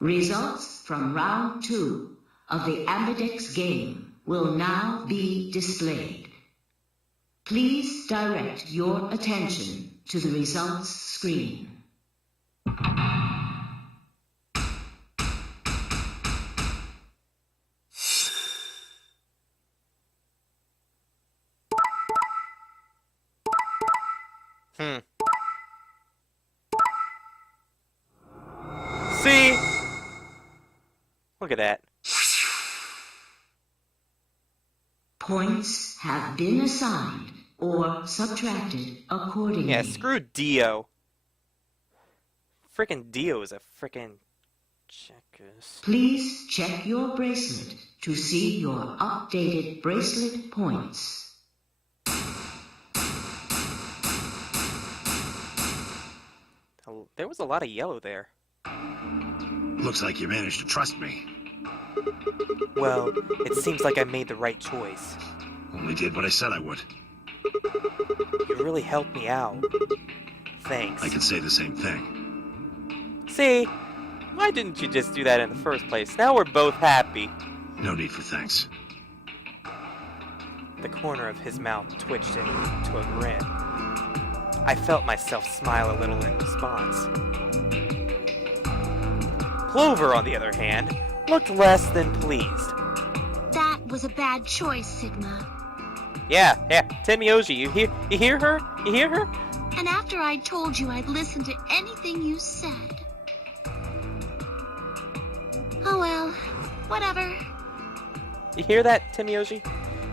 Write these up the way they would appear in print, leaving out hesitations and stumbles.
Results from round 2 of the Ambidex game will now be displayed. Please direct your attention to the results screen. See? Look at that. Points have been assigned or subtracted accordingly. Yeah, screw Dio. Frickin' Dio is a frickin' checkers. Please check your bracelet to see your updated bracelet points. There was a lot of yellow there. Looks like you managed to trust me. Well, it seems like I made the right choice. Only did what I said I would. You really helped me out. Thanks. I could say the same thing. See? Why didn't you just do that in the first place? Now we're both happy. No need for thanks. The corner of his mouth twitched into a grin. I felt myself smile a little in response. Clover, on the other hand, looked less than pleased. That was a bad choice, Sigma. Yeah, Temioji, you hear her? You hear her? And after I'd told you I'd listen to anything you said. Oh well, whatever. You hear that, Temioji?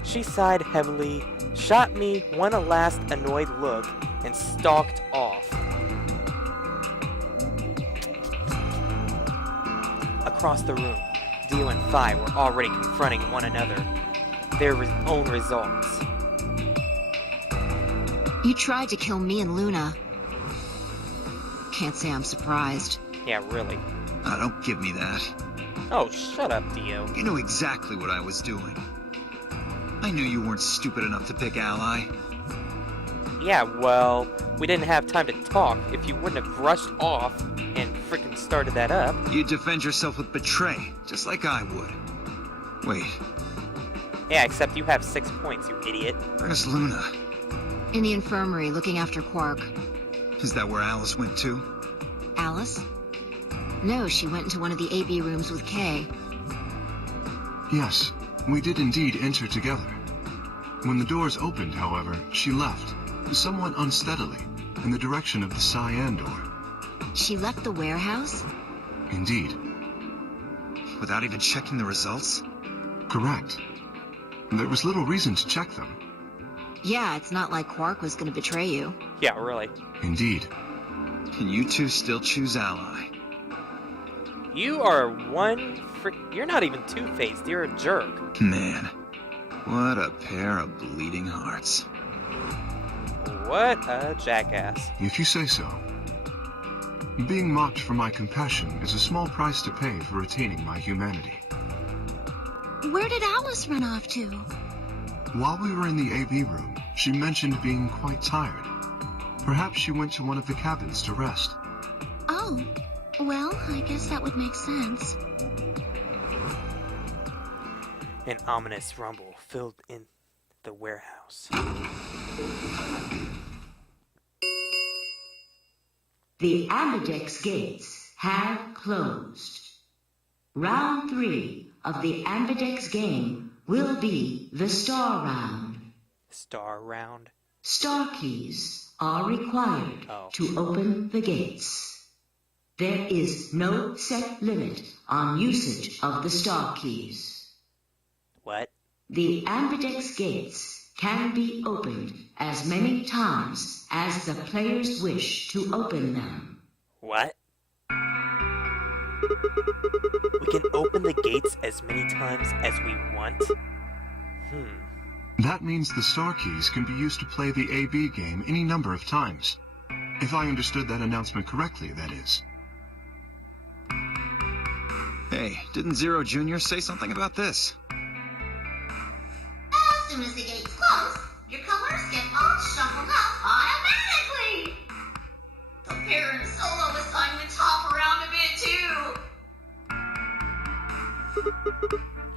She sighed heavily, shot me one last annoyed look, and stalked off. Across the room, Dio and Phi were already confronting one another, their own results. You tried to kill me and Luna. Can't say I'm surprised. Yeah, really. Don't give me that. Oh, shut up, Dio. You knew exactly what I was doing. I knew you weren't stupid enough to pick Ally. Yeah, well, we didn't have time to talk. If you wouldn't have rushed off and frickin' started that up... You'd defend yourself with betray, just like I would. Wait. Yeah, except you have 6 points, you idiot. Where's Luna? In the infirmary, looking after Quark. Is that where Alice went to? Alice? No, she went into one of the AB rooms with Kay. Yes, we did indeed enter together. When the doors opened, however, she left, somewhat unsteadily, in the direction of the cyan door. She left the warehouse? Indeed. Without even checking the results? Correct. There was little reason to check them. Yeah, it's not like Quark was going to betray you. Yeah, really. Indeed. Can you two still choose Ally? You are you're not even two-faced, you're a jerk. Man, what a pair of bleeding hearts. What a jackass. If you say so. Being mocked for my compassion is a small price to pay for retaining my humanity. Where did Alice run off to? While we were in the AB room, she mentioned being quite tired. Perhaps she went to one of the cabins to rest. Oh, well, I guess that would make sense. An ominous rumble filled in the warehouse. The Ambidex gates have closed. Round 3 of the Ambidex game will be the Star Round. Star Round? Star keys are required to open the gates. There is no set limit on usage of the star keys. What? The Ambidex gates can be opened as many times as the players wish to open them. What? We can open the gates as many times as we want? That means the star keys can be used to play the AB game any number of times. If I understood that announcement correctly, that is. Hey, didn't Zero Jr. say something about this? As soon as the gates close, your colors get all shuffled up automatically. The parent solo assignments hop around a bit too.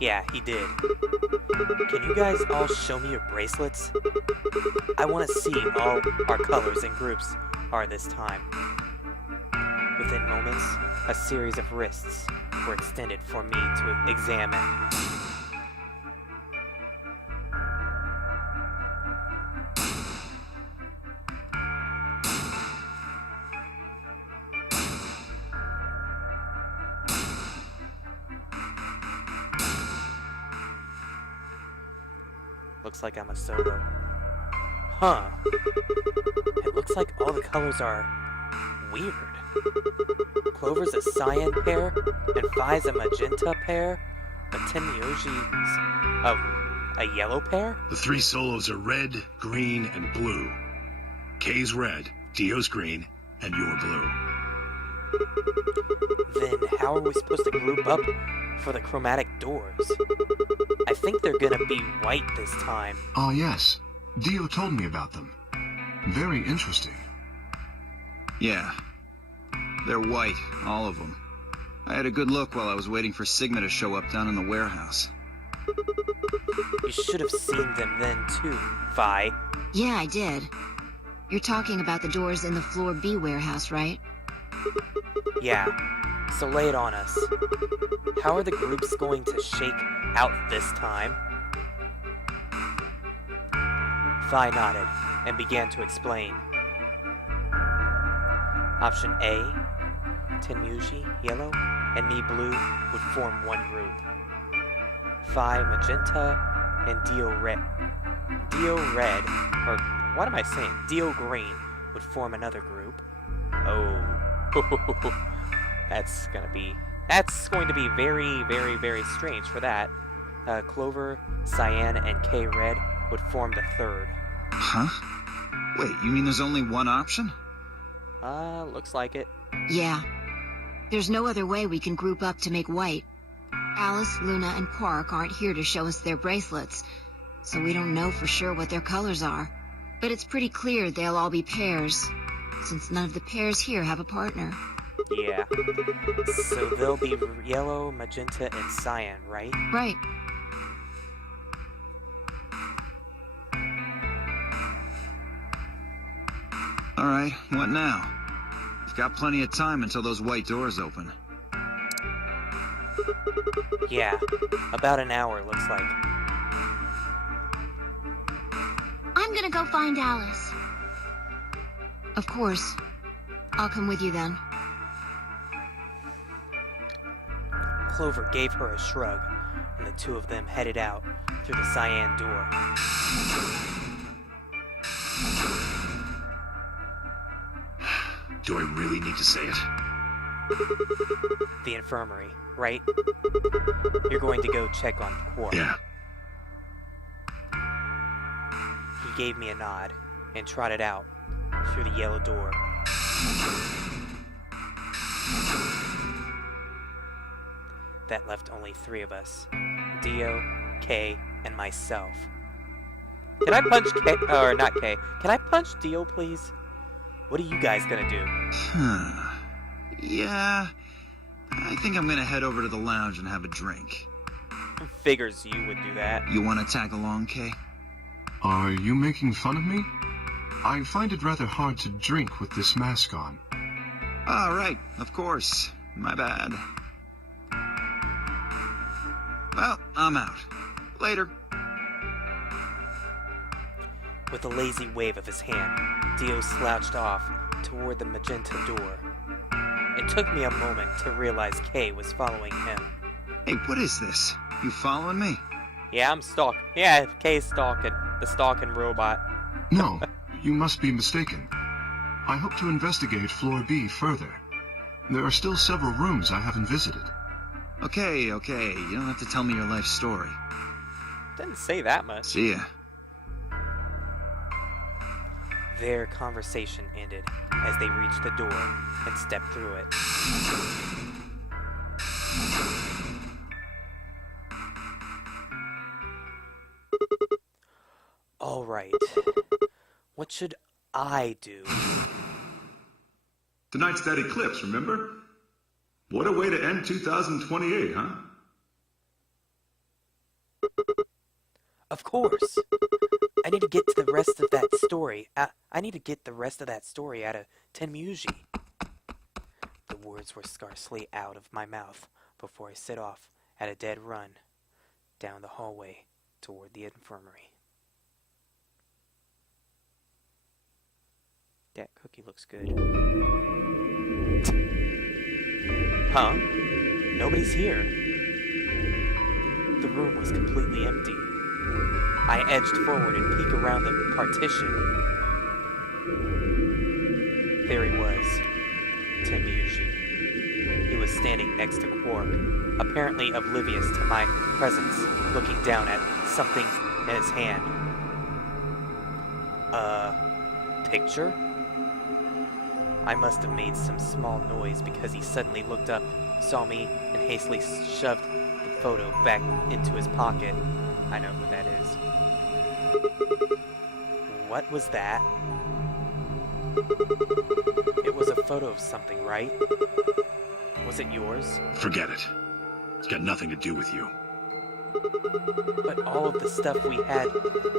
Yeah, he did. Can you guys all show me your bracelets? I want to see all our colors and groups are this time. Within moments, a series of wrists were extended for me to examine. Looks like I'm a solo. Huh. It looks like all the colors are weird. Clover's a cyan pair, and Phi's a magenta pair, but Tenmyoji's a yellow pair? The three solos are red, green, and blue. K's red, Dio's green, and you're blue. Then how are we supposed to group up for the chromatic doors? I think they're gonna be white this time. Ah, yes. Dio told me about them. Very interesting. Yeah. They're white, all of them. I had a good look while I was waiting for Sigma to show up down in the warehouse. You should have seen them then too, Phi. Yeah, I did. You're talking about the doors in the Floor B warehouse, right? Yeah, so lay it on us. How are the groups going to shake out this time? Phi nodded and began to explain. Option A, Tenmyoji, yellow, and me, blue, would form one group. Phi, magenta, and Dio red, or what am I saying? Dio green would form another group. Oh, that's going to be very, very, very strange for that. Clover, cyan, and K red would form the third. Huh? Wait, you mean there's only one option? Looks like it. Yeah. There's no other way we can group up to make white. Alice, Luna, and Quark aren't here to show us their bracelets, so we don't know for sure what their colors are. But it's pretty clear they'll all be pairs, since none of the pairs here have a partner. Yeah. So they'll be yellow, magenta, and cyan, right? Right. Alright, what now? We've got plenty of time until those white doors open. Yeah, about an hour, looks like. I'm gonna go find Alice. Of course. I'll come with you then. Clover gave her a shrug, and the two of them headed out through the cyan door. Do I really need to say it? The infirmary, right? You're going to go check on Quark. Yeah. He gave me a nod and trotted out through the yellow door. That left only three of us. Dio, K, and myself. Can I punch K? Or not K. Can I punch Dio, please? What are you guys gonna do? Yeah, I think I'm gonna head over to the lounge and have a drink. Figures you would do that. You wanna tag along, Kay? Are you making fun of me? I find it rather hard to drink with this mask on. Ah, right, of course. My bad. Well, I'm out. Later. With a lazy wave of his hand, Dio slouched off toward the magenta door. It took me a moment to realize Kay was following him. Hey, what is this? You following me? Yeah, I'm stalking. Yeah, Kay's stalking. The stalking robot. No, you must be mistaken. I hope to investigate Floor B further. There are still several rooms I haven't visited. Okay. You don't have to tell me your life story. Didn't say that much. See ya. Their conversation ended as they reached the door and stepped through it. All right. What should I do? Tonight's that eclipse, remember? What a way to end 2028, huh? Of course. I need to get to the rest of that story. I need to get the rest of that story out of Tenmuji. The words were scarcely out of my mouth before I set off at a dead run down the hallway toward the infirmary. That cookie looks good. Huh? Nobody's here. The room was completely empty. I edged forward and peeked around the partition. There he was, Tenmuji. He was standing next to Quark, apparently oblivious to my presence, looking down at something in his hand. Picture? I must have made some small noise because he suddenly looked up, saw me, and hastily shoved the photo back into his pocket. I know who that is. What was that? It was a photo of something, right? Was it yours? Forget it. It's got nothing to do with you. But all of the stuff we had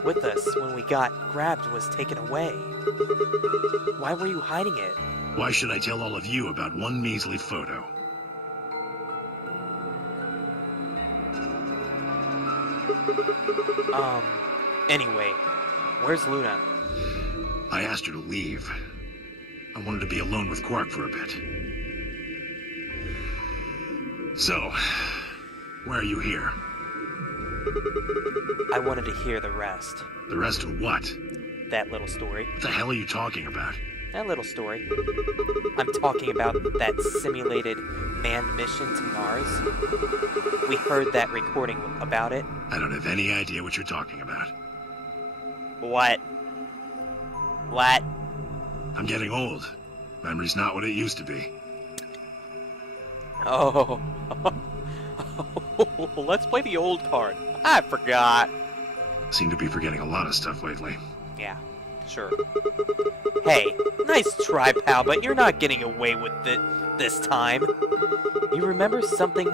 with us when we got grabbed was taken away. Why were you hiding it? Why should I tell all of you about one measly photo? Anyway, where's Luna? I asked her to leave. I wanted to be alone with Quark for a bit. So, why are you here? I wanted to hear the rest. The rest of what? That little story. What the hell are you talking about? That little story. I'm talking about that simulated manned mission to Mars. We heard that recording about it. I don't have any idea what you're talking about. What? What? I'm getting old. Memory's not what it used to be. Oh. Let's play the old card. I forgot. Seem to be forgetting a lot of stuff lately. Yeah, sure. Hey, nice try, pal, but you're not getting away with it this time. You remember something?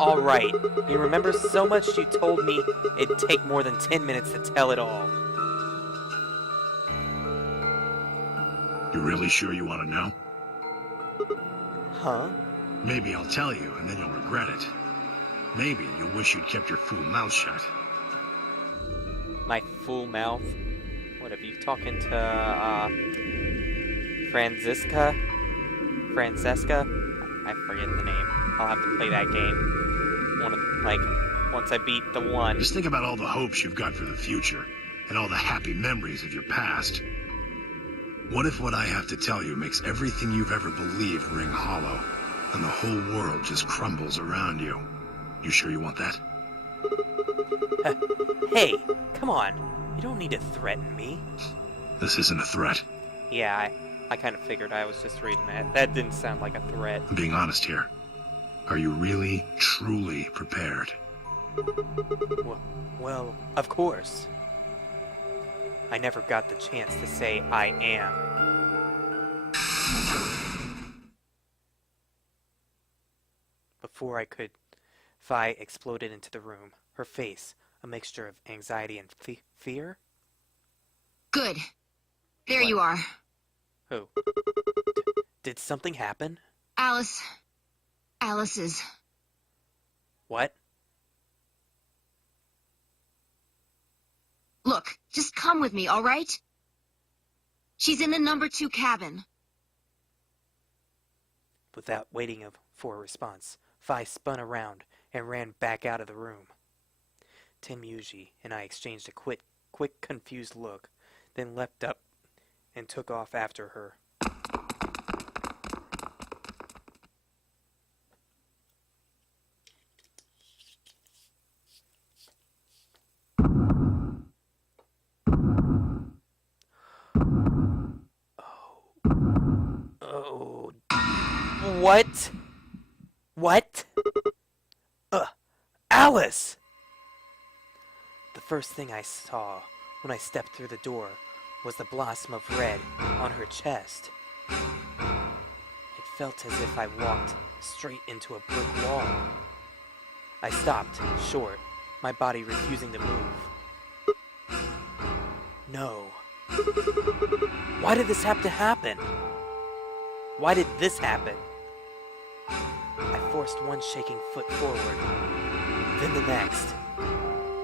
Alright. You remember so much you told me it'd take more than 10 minutes to tell it all. You really sure you want to know? Huh? Maybe I'll tell you, and then you'll regret it. Maybe you'll wish you'd kept your fool mouth shut. My fool mouth? What, have you talking to, Francesca? I forget the name. I'll have to play that game. Once I beat the one. Just think about all the hopes you've got for the future, and all the happy memories of your past. What if what I have to tell you makes everything you've ever believed ring hollow, and the whole world just crumbles around you? You sure you want that? Hey, come on. You don't need to threaten me. This isn't a threat. Yeah, I kind of figured. I was just reading that. That didn't sound like a threat. I'm being honest here. Are you really, truly prepared? Well, of course. I never got the chance to say I am. Before I could, Vi exploded into the room, her face a mixture of anxiety and fear. Good. There What? you are. Who? Did something happen? Alice. Alice is... What? Look, just come with me, all right? She's in the number 2 cabin. Without waiting for a response, Vi spun around and ran back out of the room. Tenmuji and I exchanged a quick, confused look, then leapt up and took off after her. Oh. What? What? Alice! The first thing I saw when I stepped through the door was the blossom of red on her chest. It felt as if I walked straight into a brick wall. I stopped, short, my body refusing to move. No. Why did this have to happen? Why did this happen? I forced one shaking foot forward, then the next.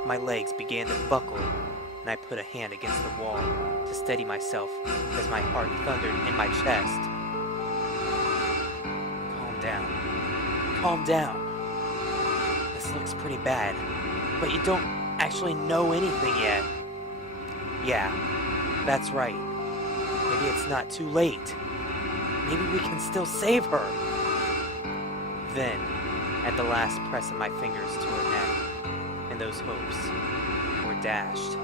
My legs began to buckle, and I put a hand against the wall to steady myself as my heart thundered in my chest. Calm down. Calm down. This looks pretty bad, but you don't actually know anything yet. Yeah, that's right. Maybe it's not too late. Maybe we can still save her. Then, at the last press of my fingers to her neck, and those hopes were dashed.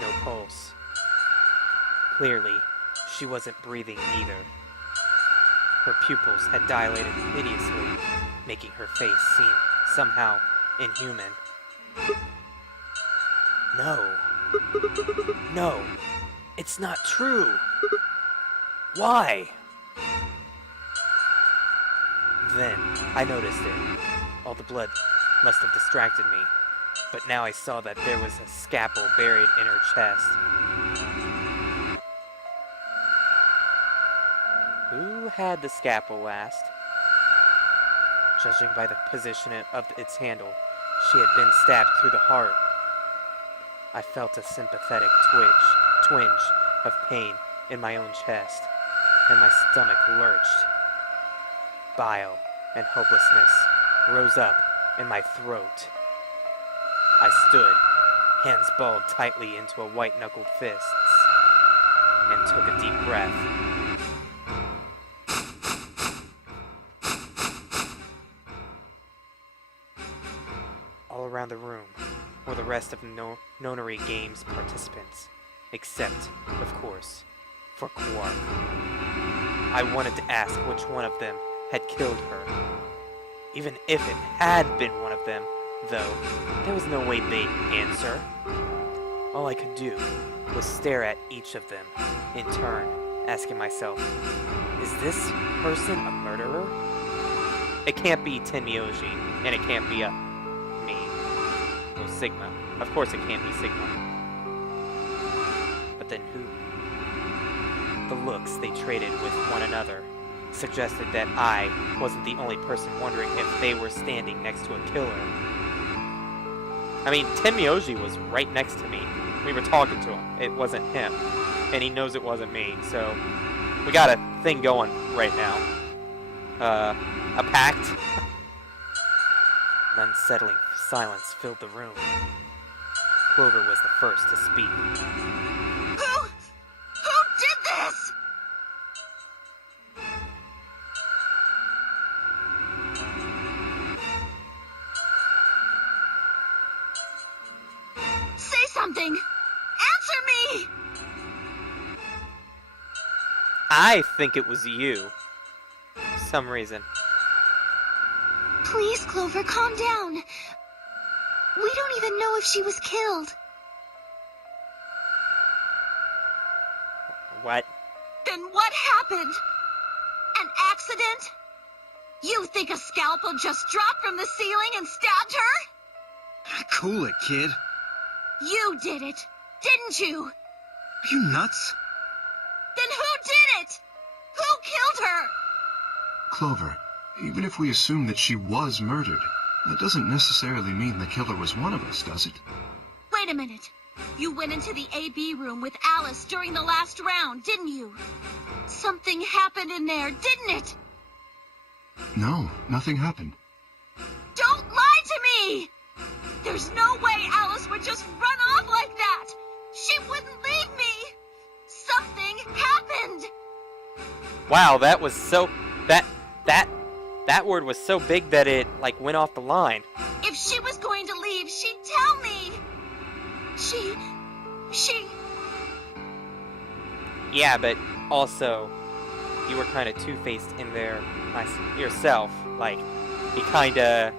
No pulse. Clearly, she wasn't breathing either. Her pupils had dilated hideously, making her face seem somehow inhuman. No. No. It's not true. Why? Then, I noticed it. All the blood must have distracted me, but now I saw that there was a scalpel buried in her chest. Who had the scalpel last? Judging by the position of its handle, she had been stabbed through the heart. I felt a sympathetic twinge of pain in my own chest, and my stomach lurched. Bile and hopelessness rose up in my throat. I stood, hands balled tightly into a white-knuckled fists, and took a deep breath. All around the room were the rest of Nonary Games participants, except, of course, for Quark. I wanted to ask which one of them had killed her. Even if it had been one of them, though, there was no way they'd answer. All I could do was stare at each of them in turn, asking myself, is this person a murderer? It can't be Tenmyoji, and it can't be me. Well, Sigma. Of course it can't be Sigma. But then who? The looks they traded with one another suggested that I wasn't the only person wondering if they were standing next to a killer. I mean, Tenmyoji was right next to me. We were talking to him. It wasn't him. And he knows it wasn't me, so we got a thing going right now. A pact? An unsettling silence filled the room. Clover was the first to speak. Who did this? Say something! Answer me! I think it was you. For some reason. Please, Clover, calm down. We don't even know if she was killed. What? Then what happened? An accident? You think a scalpel just dropped from the ceiling and stabbed her? Cool it, kid. You did it, didn't you? Are you nuts? Then who did it? Who killed her? Clover, even if we assume that she was murdered, that doesn't necessarily mean the killer was one of us, does it? Wait a minute. You went into the AB room with Alice during the last round, didn't you? Something happened in there, didn't it? No, nothing happened. Don't lie to me! There's no way Alice would just run off like that! She wouldn't leave me! Something happened! Wow, that was so... That word was so big that it, like, went off the line. If she was going to leave, she'd tell me! She... Yeah, but also, you were kind of two-faced in there yourself. Like, you kind of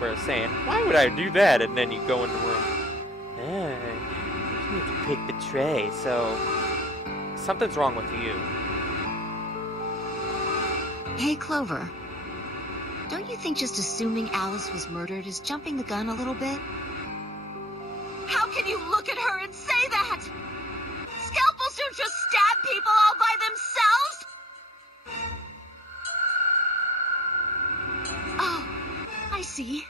were saying, why would I do that? And then you go in the room. You need to pick the tray, so... Something's wrong with you. Hey, Clover. Don't you think just assuming Alice was murdered is jumping the gun a little bit? How can you look at her and say that? Scalpels don't just stab people all by themselves! Oh, I see.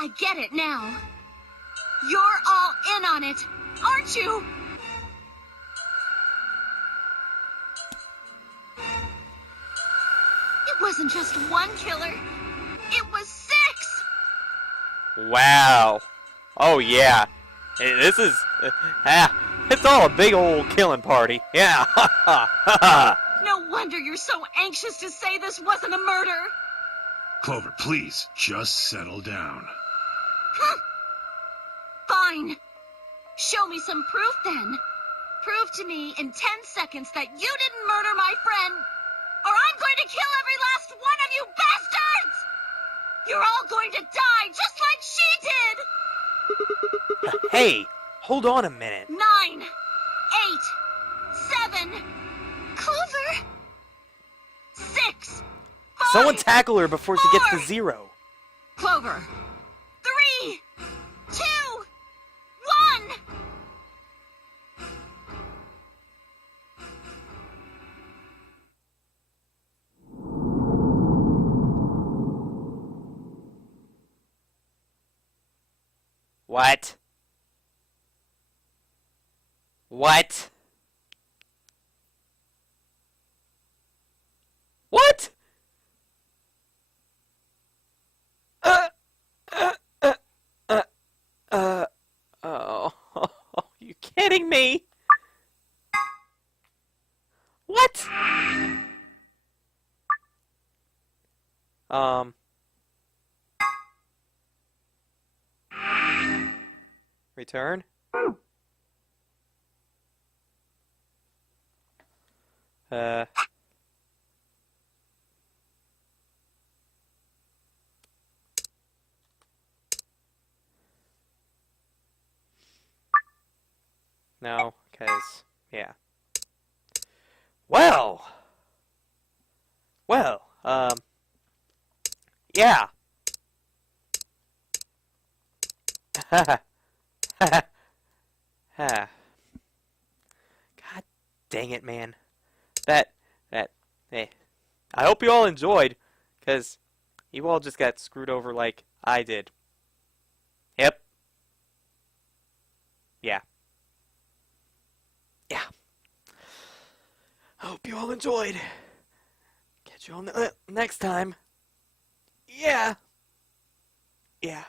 I get it now. You're all in on it, aren't you? It wasn't just one killer. It was 6! Wow. Oh, yeah. This is... it's all a big old killing party. Yeah. No wonder you're so anxious to say this wasn't a murder. Clover, please, just settle down. Fine. Show me some proof then. Prove to me in 10 seconds that you didn't murder my friend, or I'm going to kill every last one of you bastards! You're all going to die just like she did! Hey, hold on a minute. 9, 8, 7, Clover! 6, 5, Someone tackle her before she gets to 0. Clover. 3, 2, 1. What? What? What? Oh, you kidding me? What? Return? No, because, yeah. Well, yeah. God dang it, man. Hey. I hope you all enjoyed, because you all just got screwed over like I did. Yep. Yeah. Yeah. I hope you all enjoyed. Catch you all next time. Yeah. Yeah.